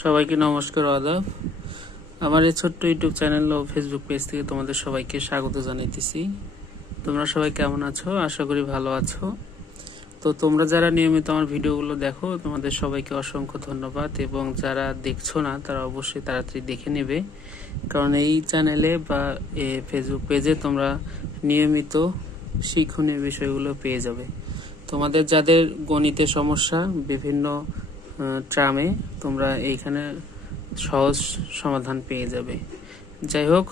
সবাইকে নমস্কার, আদাব। আমার এই ছোট্ট ইউটিউব চ্যানেল ও ফেসবুক পেজ থেকে তোমাদের সবাইকে স্বাগত জানাইতেছি। তোমরা সবাই কেমন আছো? আশা করি ভালো আছো। তো তোমরা যারা নিয়মিত আমার ভিডিওগুলো দেখো, তোমাদের সবাইকে অসংখ্য ধন্যবাদ এবং যারা দেখছ না, তারা অবশ্যই তাড়াতাড়ি দেখে নেবে। কারণ এই চ্যানেলে বা এ ফেসবুক পেজে তোমরা নিয়মিত শিক্ষণীয় বিষয়গুলো পেয়ে যাবে। তোমাদের যাদের গণিতের সমস্যা, বিভিন্ন ট্রামে তোমরা এইখানে সহজ সমাধান পেয়ে যাবে। যাই হোক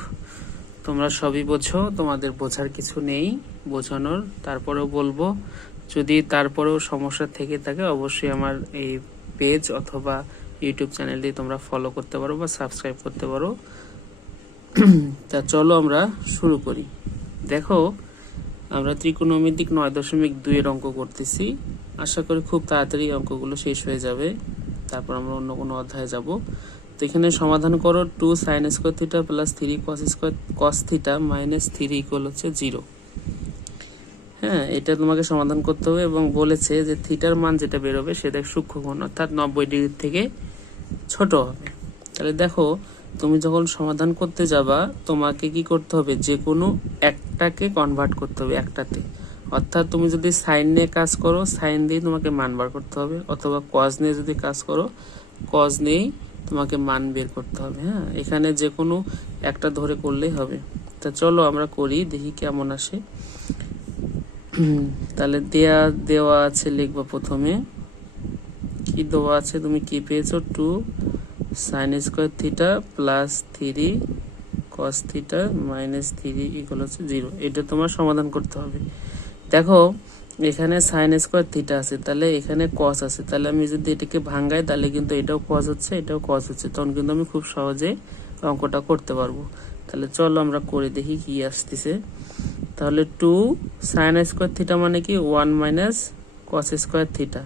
তোমরা সবই বোঝো, তোমাদের বোঝার কিছু নেই বোঝানোর। তারপরেও বলব, যদি তারপরেও সমস্যা থেকে থাকে, অবশ্যই আমার এই পেজ অথবা ইউটিউব চ্যানেলটি তোমরা ফলো করতে পারো বা সাবস্ক্রাইব করতে পারো। তা চলো আমরা শুরু করি। দেখো, আমরা ত্রিকোণমিতিক নয় দশমিক দুইয়ের অঙ্ক করতেছি। আশা করি খুব তাড়াতাড়ি অঙ্কগুলো শেষ হয়ে যাবে। তারপর আমরা অন্য কোনো অধ্যায়ে যাব। তো এখানে সমাধান করো two sine square theta plus three cos square cos theta minus three equal হচ্ছে জিরো হ্যাঁ এটা তোমাকে সমাধান করতে হবে এবং বলেছে যে থিটার মান যেটা বেরোবে সেটা সূক্ষ্মকোণ অর্থাৎ নব্বই ডিগ্রি থেকে ছোট হবে। তাহলে দেখো, তুমি যখন সমাধান করতে যাবা, তোমাকে কি করতে হবে? যে কোনো একটাকে কনভার্ট করতে হবে একটাতে। অর্থাৎ তুমি যদি সাইন নিয়ে কাজ করো, সাইন দিয়ে তোমাকে মান বার করতে হবে। অথবা কজ নিয়ে যদি কাজ করো কজ নিয়েই তোমাকে মান বের করতে হবে হ্যাঁ? এখানে যে কোনো একটা ধরে করলেই হবে। তা চলো আমরা করি, দেখি কেমন আসে। তাহলে দেয়া, দেওয়া আছে লিখব প্রথমে। কি দেওয়া আছে? তুমি কি পেয়েছ? Two sine square theta plus three cos theta minus three equal হচ্ছে জিরো। এটা তোমার সমাধান করতে হবে। দেখো, এখানে সাইন স্কোয়ার থিটা আছে, তাহলে এখানে কস আছে। তাহলে আমি যদি এটাকে ভাঙ্গাই, তাহলে কিন্তু এটাও কস হচ্ছে, এটাও কস হচ্ছে। তখন কিন্তু আমি খুব সহজে অঙ্কটা করতে পারব। তাহলে চলো আমরা করে দেখি কি আসতেছে। তাহলে টু সাইন স্কোয়ার থিটা মানে কি? One minus cos square theta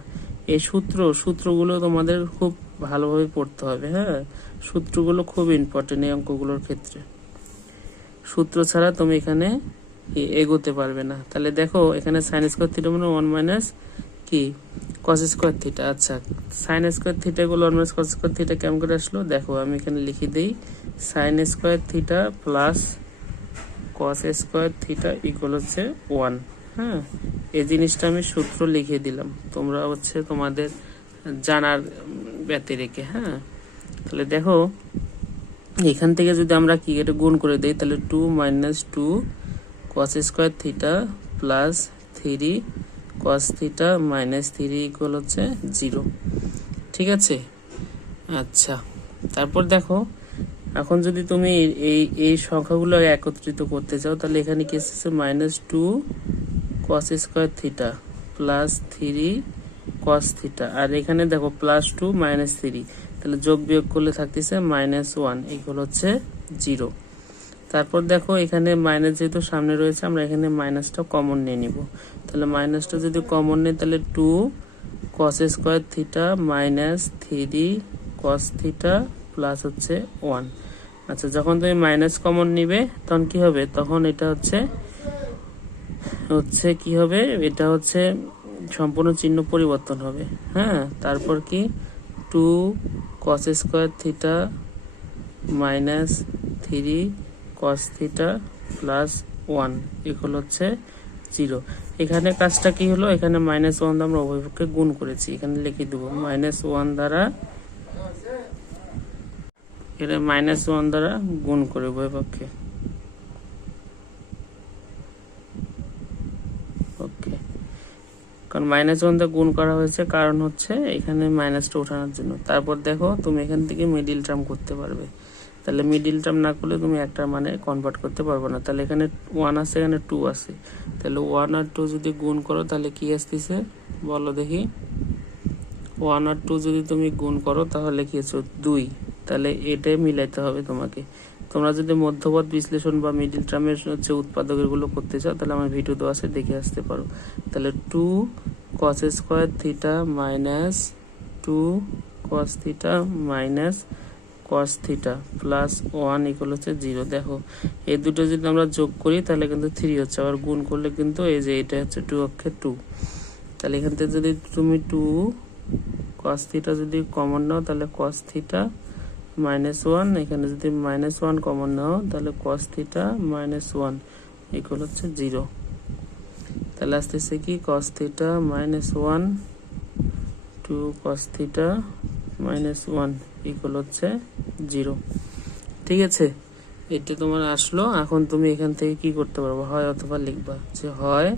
এই সূত্র, সূত্রগুলো তোমাদের খুব ভালোভাবে পড়তে হবে হ্যাঁ? সূত্রগুলো খুব ইম্পর্টেন্ট এই অঙ্কগুলোর ক্ষেত্রে। সূত্র ছাড়া তুমি এখানে এগোতে পারবে না। তাহলে দেখো, এখানে সাইন স্কোয়ার থিটা মানে ওয়ান মাইনাস কি? কস স্কোয়ার থিটা আচ্ছা সাইন স্কোয়ার থিটা গুলো one minus cos square theta কেমন করে আসলো? দেখো, আমি এখানে লিখে দিই sine square theta plus cos square theta equal হচ্ছে ওয়ান হ্যাঁ এই জিনিসটা আমি সূত্র লিখে দিলাম। তোমরা হচ্ছে তোমাদের জানার ব্যতি রেখে হ্যাঁ। তাহলে দেখো, এখান থেকে যদি আমরা কি এটা গুণ করে দিই, তাহলে two minus two cos square theta plus three cos theta minus three equal হচ্ছে জিরো ঠিক আছে? আচ্ছা। তারপর দেখো, এখন যদি তুমি এই এই সংখ্যাগুলো একত্রিত করতে চাও, তাহলে এখানে কি এসেছে minus two cos square theta plus three cos theta আর এখানে দেখো প্লাস টু মাইনাস থ্রি তাহলে যোগ বিয়োগ করলে থাকতেছে মাইনাস ওয়ান এগুলো হচ্ছে জিরো তারপর দেখো, এখানে মাইনাস যেহেতু সামনে রয়েছে, আমরা এখানে মাইনাসটা কমন নিয়ে নিব। তাহলে মাইনাসটা যদি কমন নেই, তাহলে two cos square theta minus three cos theta plus হচ্ছে ওয়ান আচ্ছা যখন তুমি মাইনাস কমন নিবে, তখন কি হবে? তখন এটা হচ্ছে হচ্ছে কি হবে? এটা হচ্ছে সম্পূর্ণ চিহ্ন পরিবর্তন হবে। হ্যাঁ তারপর কি? Two cos square theta minus three cos theta plus one equal হচ্ছে জিরো এখানে কাজটা কি হলো? এখানে মাইনাস ওয়ান আমরা উভয়পক্ষে গুণ করেছি। এখানে লিখে দেবো মাইনাস ওয়ান দ্বারা এটা মাইনাস ওয়ান দ্বারা গুণ করে উভয়পক্ষে ওকে কারণ মাইনাস ওয়ান দিয়ে গুণ করা হয়েছে, কারণ হচ্ছে এখানে মাইনাসটা ওঠানোর জন্য। তারপর দেখো, তুমি এখান থেকে মিডিল টার্ম করতে পারবে। তাহলে মিডিল টার্ম না করলে তুমি একটা মানে কনভার্ট করতে পারবে না। তাহলে এখানে ওয়ান আছে, এখানে টু আছে। তাহলে ওয়ান আর টু যদি গুণ করো, তাহলে কি আসতেছে? বলো দেখি। ওয়ান আর টু যদি তুমি গুণ করো, তাহলে কি হচ্ছে দুই। তাহলে এটাই মিলাইতে হবে তোমাকে। তোমরা যদি মধ্যপথ বিশ্লেষণ বা মিডিল টার্মের হচ্ছে উৎপাদকেরগুলো করতে চাও, তাহলে আমার ভিডিও দেওয়া আছে, দেখে আসতে পারো। তাহলে two cos square theta minus two cos theta minus cos theta plus one equal হচ্ছে জিরো দেখো, এই দুটো যদি আমরা যোগ করি, তাহলে কিন্তু থ্রি হচ্ছে। আবার গুণ করলে কিন্তু এই যে এটা হচ্ছে টু অক্ষে টু তাহলে এখান থেকে যদি তুমি টু কস থিটা যদি কমন নাও, তাহলে কস থিটা মাইনাস ওয়ান এখানে যদি মাইনাস ওয়ান কমন নাও, তাহলে cos theta minus one equal হচ্ছে জিরো তাহলে আসতেছে কি? Cos theta minus one two cos theta minus one equal হচ্ছে জিরো ঠিক আছে? এটা তোমার আসলো। এখন তুমি এখান থেকে কি করতে পারব? হয় অথবা লিখবা যে হয়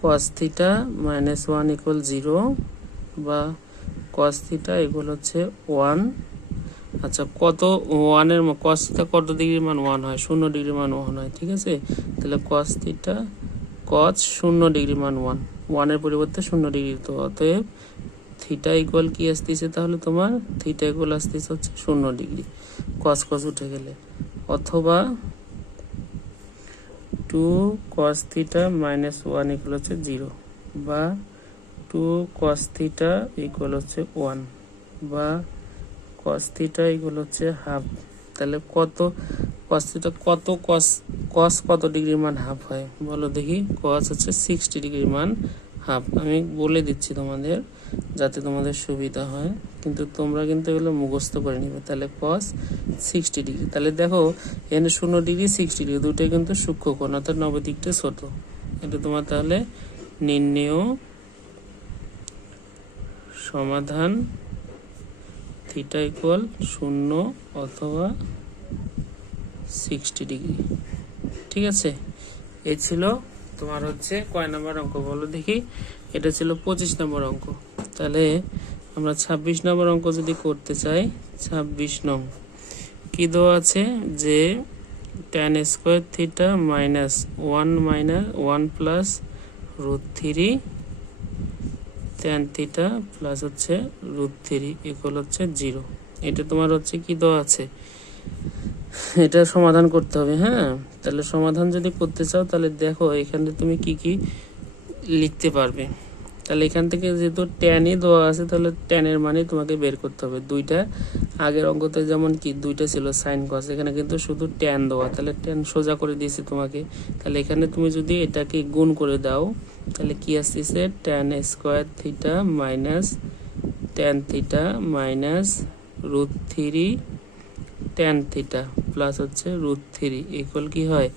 cos theta minus one equal zero বা কস থিটা ইকুয়াল হচ্ছে ওয়ান আচ্ছা কত ওয়ানের কস থিটা কত ডিগ্রির মান ওয়ান হয়? শূন্য ডিগ্রির মান ওয়ান হয়, ঠিক আছে? তাহলে কস থিটা শূন্য ডিগ্রি মান ওয়ান ওয়ানের পরিবর্তে শূন্য ডিগ্রি তো অতএব থিটা ইকুয়াল কি আসতেছে তাহলে তোমার থিটা ইকুয়াল আসতেছে হচ্ছে শূন্য ডিগ্রি কস কস উঠে গেলে। অথবা two cos theta minus one equal হচ্ছে জিরো বা টু কস থিটা ইকুয়াল হচ্ছে ওয়ান বা কস থিটা ইকুয়াল হচ্ছে হাফ তাহলে কত কস থিটা কত কস কস কত ডিগ্রির মান হাফ হয়? বলো দেখি। কস হচ্ছে সিক্সটি ডিগ্রির মান হাফ আমি বলে দিচ্ছি তোমাদের যাতে তোমাদের সুবিধা হয়। কিন্তু তোমরা কিন্তু এগুলো মুখস্থ করে নিবে। তাহলে কস সিক্সটি ডিগ্রি তাহলে দেখো এখানে শূন্য ডিগ্রি সিক্সটি ডিগ্রি দুটোই কিন্তু সূক্ষ্ম কোণ, অর্থাৎ নবদিকটা ছোট। এটা তোমার তাহলে নির্ণেয় সমাধান থিটা ইকুয়াল শূন্য অথবা সিক্সটি ডিগ্রি ঠিক আছে? এই ছিল তোমার হচ্ছে কয় নম্বর অঙ্ক বলো দেখি। এটা ছিল পঁচিশ নম্বর অঙ্ক। তাহলে আমরা ছাব্বিশ নম্বর অঙ্ক যদি করতে চাই, ছাব্বিশ নং। কি দেওয়া আছে? যে tan square theta minus one minus one plus root three tan theta plus হচ্ছে রুট থ্রি ইকুয়াল হচ্ছে জিরো এটা তোমার হচ্ছে কি দেওয়া আছে? এটা সমাধান করতে হবে হ্যাঁ? তাহলে সমাধান যদি করতে চাও, তাহলে দেখো এখানে তুমি কি কি লিখতে পারবে। তাহলে এখান থেকে যেহেতু ট্যানই দেওয়া আছে, তাহলে ট্যানের মানে তোমাকে বের করতে হবে। দুইটা আগের অঙ্কতে যেমন কি, দুইটা ছিল সাইন কস এখানে কিন্তু শুধু ট্যান দেওয়া। তাহলে ট্যান সোজা করে দিয়েছে তোমাকে। তাহলে এখানে তুমি যদি এটাকে গুণ করে দাও, তাহলে কি আসতেছে? Tan square theta minus tan theta minus root three tan theta plus হচ্ছে রুট থ্রি ইকুয়াল কি হয়?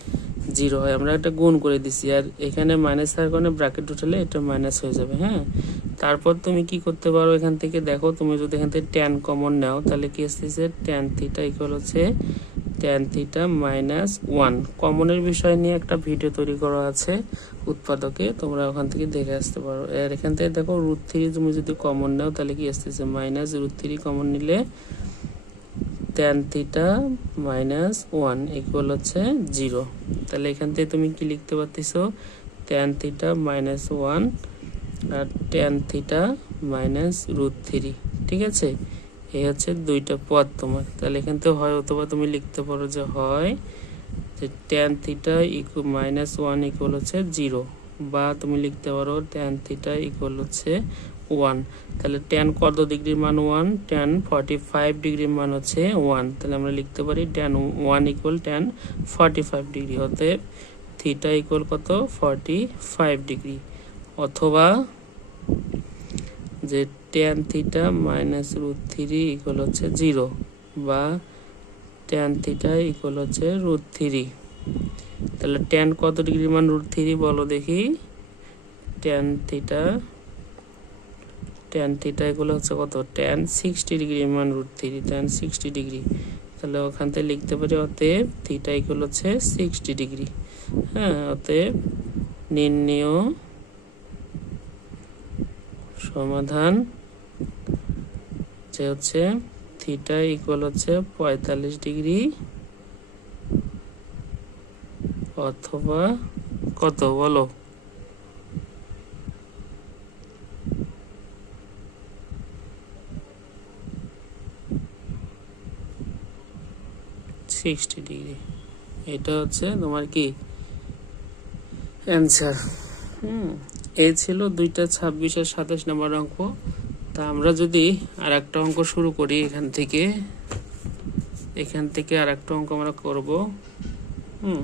জিরো হয়। আমরা একটা গুণ করে দিছি। আর এখানে মাইনাস থাকার কারণে ব্র্যাকেট উঠালে এটা মাইনাস হয়ে যাবে হ্যাঁ? তারপর তুমি কি করতে পারো এখান থেকে? দেখো, তুমি যদি এখান থেকে ট্যান কমন নাও, তাহলে কি আসতেছে ট্যান থিটা ইকুয়াল হচ্ছে ট্যান থিটা মাইনাস ওয়ান কমনের বিষয় নিয়ে একটা ভিডিও তৈরি করা আছে উৎপাদকে। তোমরা ওখান থেকে দেখে আসতে পারো। আর এখান থেকে দেখো রুট থ্রি তুমি যদি কমন নাও, তাহলে কি আসতেছে? মাইনাস রুট থ্রি কমন নিলে tan theta minus one equal হচ্ছে জিরো তাহলে এখান থেকে তুমি কি লিখতে পারতেছো? ট্যান থিটা মাইনাস ওয়ান আর tan theta minus root three ঠিক আছে? এই হচ্ছে দুইটা পদ তোমার। তাহলে এখান থেকে হয় অথবা তুমি লিখতে পারো যে হয় যে ট্যান থিটা ইকু মাইনাস ওয়ান ইকুয়াল হচ্ছে জিরো বা তুমি লিখতে পারো ট্যান থিটা ইকুয়াল হচ্ছে ওয়ান তাহলে টেন কত ডিগ্রির মান ওয়ান টেন ফর্টি ফাইভ ডিগ্রির মান হচ্ছে ওয়ান তাহলে আমরা লিখতে পারি tan one equal tan forty five degree. হতে থিটা ইকুয়াল কত? Forty five degree. অথবা যে tan theta minus root three equal হচ্ছে জিরো বা টেন থিটা ইকুয়াল হচ্ছে রুট থ্রি তাহলে টেন কত ডিগ্রির মান রুট থ্রি বলো দেখি। টেন থিটা ট্যান থিটা এগুলো হচ্ছে কত? ট্যান সিক্সটি ডিগ্রি মান root three tan sixty degree তাহলে ওখান থেকে লিখতে পারি অতএব থিটা এগুলো হচ্ছে সিক্সটি ডিগ্রি হ্যাঁ অতএব নির্ণেয় সমাধান যে হচ্ছে থিটা ইকুয়াল হচ্ছে পঁয়তাল্লিশ ডিগ্রি অথবা কত বলো? সিক্সটি ডিগ্রি এটা হচ্ছে তোমার কি? অ্যান্সার হুম, এ ছিল দুইটা ছাব্বিশ আর সাতাশ নম্বর অঙ্ক। তা আমরা যদি আর একটা অঙ্ক শুরু করি এখান থেকে এখান থেকে আর একটা অঙ্ক আমরা করব। হুম।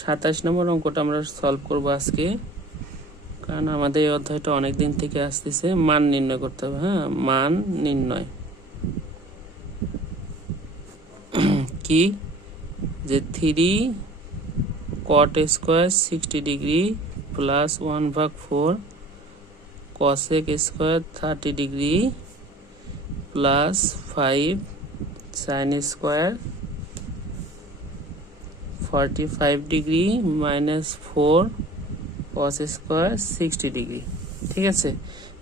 সাতাশ নম্বর অঙ্কটা আমরা সলভ করব আজকে। কারণ আমাদের এই অধ্যায়টা অনেক দিন থেকে আসতেছে, মান নির্ণয় করতে হবে হ্যাঁ? মান নির্ণয়। কি? যে three cot square sixty degree plus one ভাগ four cosec square thirty degree plus five sine square forty five degree minus four cos square sixty degree ঠিক আছে?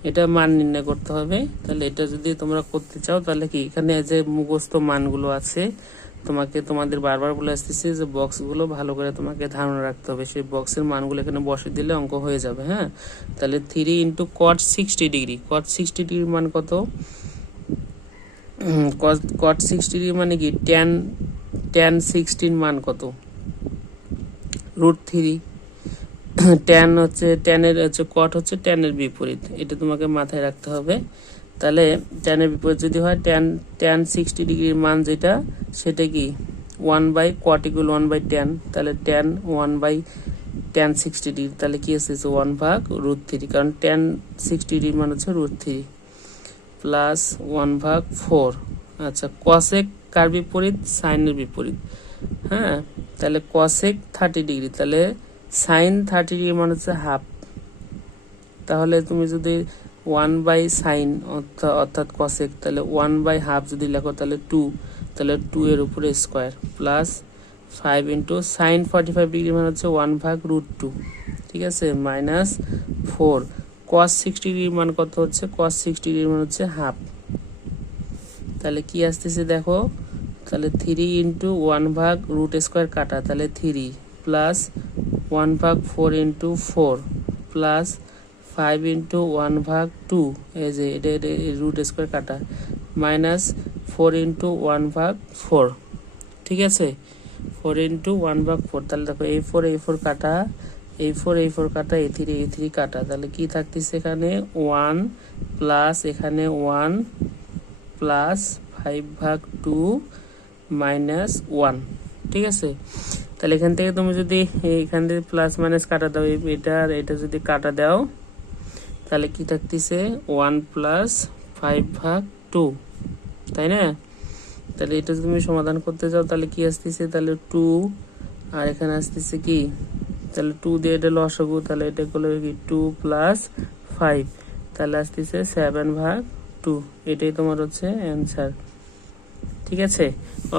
এটা মান নির্ণয় করতে হবে। তাহলে এটা যদি তোমরা করতে চাও, তাহলে কি এখানে যে মুখস্থ মানগুলো আছে, তোমাকে তোমাদের বারবার বলে আসতেছি যে বক্সগুলো ভালো করে তোমাকে ধারণা রাখতে হবে। সেই বক্সের মানগুলো এখানে বসে দিলে অঙ্ক হয়ে যাবে হ্যাঁ? তাহলে three into cot sixty degree cot sixty ডিগ্রির মান কত? কট সিক্সটি ডিগ্রি মানে কি? টেন টেন সিক্সটির মান কত? রুট থ্রি ট্যান হচ্ছে ট্যানের হচ্ছে কট হচ্ছে ট্যানের বিপরীত। এটা তোমাকে মাথায় রাখতে হবে। তাহলে ট্যানের বিপরীত যদি হয় ট্যান ট্যান সিক্সটি ডিগ্রির মান যেটা, সেটা কি? One by cot equal one by tan তাহলে tan one by tan sixty degree তাহলে কি এসেছে ওয়ান ভাগ রুট থ্রি কারণ ট্যান সিক্সটি ডিগ্রি মান হচ্ছে রুট থ্রি প্লাস ওয়ান ভাগ ফোর আচ্ছা কসেক কার বিপরীত? সাইনের বিপরীত। হ্যাঁ তাহলে কসেক থার্টি ডিগ্রি তাহলে সাইন থার্টি ডিগ্রি মানে হচ্ছে হাফ তাহলে তুমি যদি ওয়ান বাই সাইন অর্থাৎ কসেক তাহলে ওয়ান বাই হাফ যদি লেখো, তাহলে টু তাহলে টু এর উপরে square plus five into sine forty five degree মানে হচ্ছে ওয়ান ভাগ রুট টু ঠিক আছে? মাইনাস ফোর কস সিক্সটি ডিগ্রির মান কত হচ্ছে? কস সিক্সটি ডিগ্রির মান হচ্ছে হাফ তাহলে কি আসতেছে দেখো? তাহলে থ্রি ইন্টু ওয়ান ভাগ রুট স্কোয়ার কাটা, তাহলে থ্রি প্লাস ওয়ান ভাগ four into four plus five into one ভাগ টু এই যে এটা এটা রুট স্কোয়ার কাটা মাইনাস ফোর ইন্টু ওয়ান ভাগ ফোর ঠিক আছে? ফোর ইন্টু ওয়ান ভাগ ফোর তাহলে দেখো এই ফোর এই ফোর কাটা, এই ফোর এই ফোর কাটা এ থ্রি এই থ্রি কাটা, তাহলে কি থাকতেছে এখানে? ওয়ান প্লাস এখানে ওয়ান প্লাস ফাইভ ভাগ টু মাইনাস ওয়ান ঠিক আছে? তাহলে এখান থেকে তুমি যদি এখান থেকে প্লাস মাইনাস কাটা দাও এটা আর এটা যদি কাটা দাও, তাহলে কি থাকতেছে? ওয়ান প্লাস ফাইভ ভাগ টু তাই না? তাহলে এটা তুমি সমাধান করতে চাও, তাহলে কি আসতেছে? তাহলে টু আর এখানে আসতেছে কি? তাহলে টু দিয়ে এটা লসাগু তাহলে এটা করলে কি? টু প্লাস ফাইভ তাহলে আসতেছে সেভেন ভাগ টু এটাই তোমার হচ্ছে অ্যান্সার ঠিক আছে?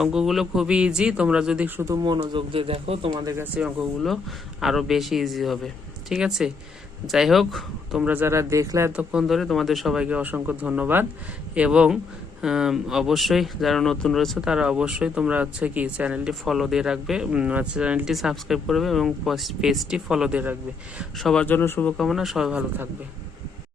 অঙ্কগুলো খুবই ইজি তোমরা যদি শুধু মনোযোগ দিয়ে দেখো, তোমাদের কাছে অঙ্কগুলো আরও বেশি ইজি হবে। ঠিক আছে? যাই হোক, তোমরা যারা দেখলে এতক্ষণ ধরে, তোমাদের সবাইকে অসংখ্য ধন্যবাদ। এবং অবশ্যই যারা নতুন রয়েছে, তারা অবশ্যই তোমরা হচ্ছে কি, চ্যানেলটি ফলো দিয়ে রাখবে। চ্যানেলটি সাবস্ক্রাইব করবে এবং পেজটি ফলো দিয়ে রাখবে। সবার জন্য শুভকামনা, সবাই ভালো থাকবে।